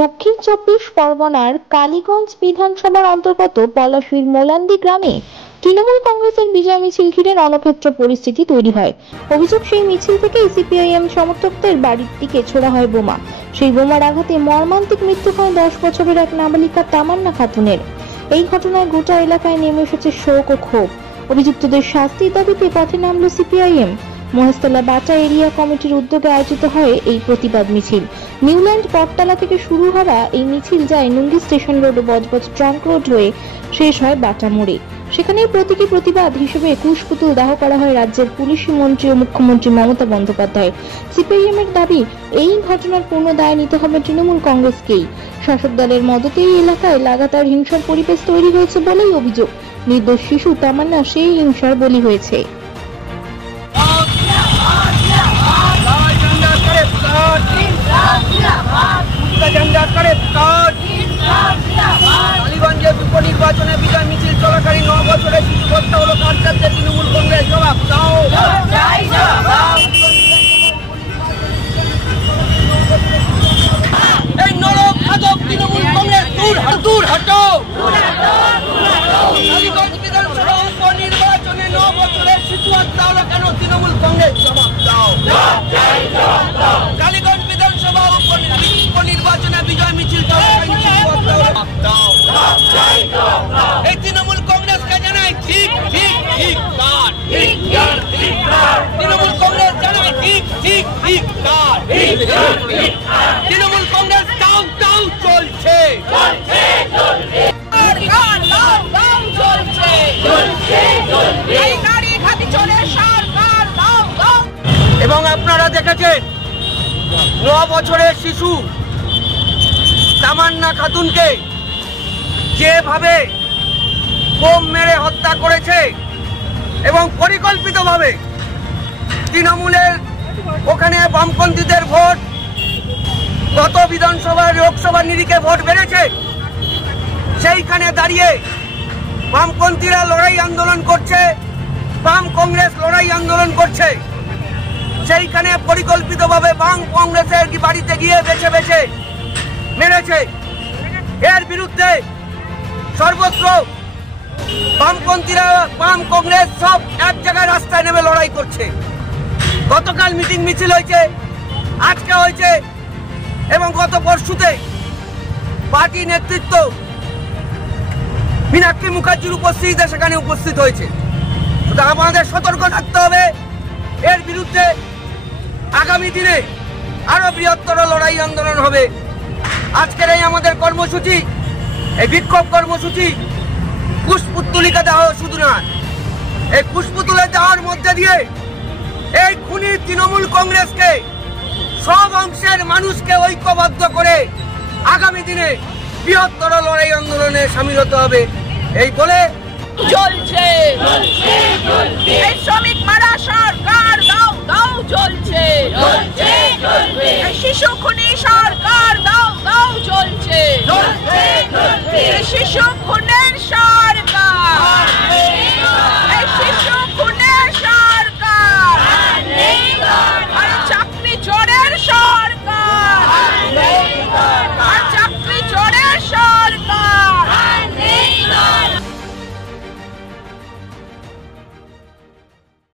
দক্ষিণ চব্বিশ পরগনার কালীগঞ্জ বিধানসভার অন্তর্গত পলাশীর মোলান্দি গ্রামে তৃণমূল কংগ্রেসের বিজয় মিছিল ঘিরে রণক্ষেত্র পরিস্থিতি তৈরি হয়। অভিযোগ, সেই মিছিল থেকে সিপিআইএম সমর্থকদের বাড়ির দিকে ছোড়া হয় বোমা। সেই বোমার আঘাতে মর্মান্তিক মৃত্যু হয় 10 বছরের এক নাবালিকা তামান্না খাতুনের। এই ঘটনায় গোটা এলাকায় নেমে এসেছে শোক ও ক্ষোভ। অভিযুক্তদের শাস্তির দাবিতে পথে নামল সিপিআইএম। মহেশতলা বাটা এরিয়া কমিটির উদ্যোগে আয়োজিত হয় এই প্রতিবাদ মিছিল। নিউল্যান্ড পটতলা থেকে শুরু হওয়া এই মিছিল যায় নুঙ্গি স্টেশন রোড ও বজবজ ট্রাঙ্ক রোড হয়ে শেষ হয় বাটা মোড়ে। সেখানে প্রতীকী প্রতিবাদ হিসেবে কুশপুতুল দাহ করা হয় রাজ্যের পুলিশ মন্ত্রী ও মুখ্যমন্ত্রী মমতা বন্দ্যোপাধ্যায়। সিপিআইএম এর দাবি, এই ঘটনার পূর্ণ দায় নিতে হবে তৃণমূল কংগ্রেসকেই। শাসক দলের মদতে এই এলাকায় লাগাতার হিংসার পরিবেশ তৈরি হয়েছে বলেই অভিযোগ। নির্দোষ শিশু তামান্না সেই হিংসার বলি হয়েছে। কালীগঞ্জে উপনির্বাচনে বিজয় মিছিল চলাকালীন 9 বছরের শিশু হত্যা হলো কার কাছে? তৃণমূল কংগ্রেস জবাব দাও। এই নরঘাতক তৃণমূল কংগ্রেস দূর হটো। কালীগঞ্জ বিধানসভা উপনির্বাচনে 9 বছরের শিশু হত্যা হলো কেন? তৃণমূল কংগ্রেস জবাব দাও। কালীগঞ্জ বিধানসভা উপনির্বাচনে বিজয় মিছিল চলাকালীন শিশু হত্যা হলো দাও। এই তৃণমূল কংগ্রেসকে জানাই ঠিক ঠিক ঠিক কার। তৃণমূল কংগ্রেস জানাই ঠিক ঠিক ঠিক কার। তৃণমূল কংগ্রেস দাও দাও চলছে। এবং আপনারা দেখেছেন 9 বছরের শিশু তামান্না খাতুনকে যেভাবে বোম মেরে হত্যা করেছে এবং পরিকল্পিতভাবে তৃণমূলের ওখানে বামপন্থীদের ভোট, গত বিধানসভা লোকসভা নিরিখে ভোট বেড়েছে, সেইখানে দাঁড়িয়ে বামপন্থীরা লড়াই আন্দোলন করছে, বাম কংগ্রেস লড়াই আন্দোলন করছে, সেইখানে পরিকল্পিতভাবে বাম কংগ্রেসের বাড়িতে গিয়ে বেছে বেছে মেরেছে। এর বিরুদ্ধে সর্বত্র বামপন্থীরা, বাম কংগ্রেস সব এক জায়গায় রাস্তায় নেমে লড়াই করছে। গতকাল মিটিং মিছিল হয়েছে, আজকে হয়েছে এবং গত পরশুতে পার্টি নেতৃত্ব মীনাক্ষী মুখার্জির উপস্থিতিতে সেখানে উপস্থিত হয়েছে। সুতরাং আমাদের সতর্ক থাকতে হবে। এর বিরুদ্ধে আগামী দিনে আরো বৃহত্তর লড়াই আন্দোলন হবে। আজকের এই আমাদের কর্মসূচি, এই বিক্ষোভ কর্মসূচি কুশপুত্তলিকা দেওয়া শুধু নয়, এই কুশপুতুলে দেওয়ার মধ্যে দিয়ে এই খুনি তৃণমূল কংগ্রেসকে, সব অংশের মানুষকে ঐক্যবদ্ধ করে আগামী দিনে বৃহত্তর লড়াই আন্দোলনে সামিল হতে হবে। এই বলে চলছে এই শ্রমিক মারা সরকার দাও দাও চলছে, শিশু খুনি সরকার দাও দাও চলছে, শিশু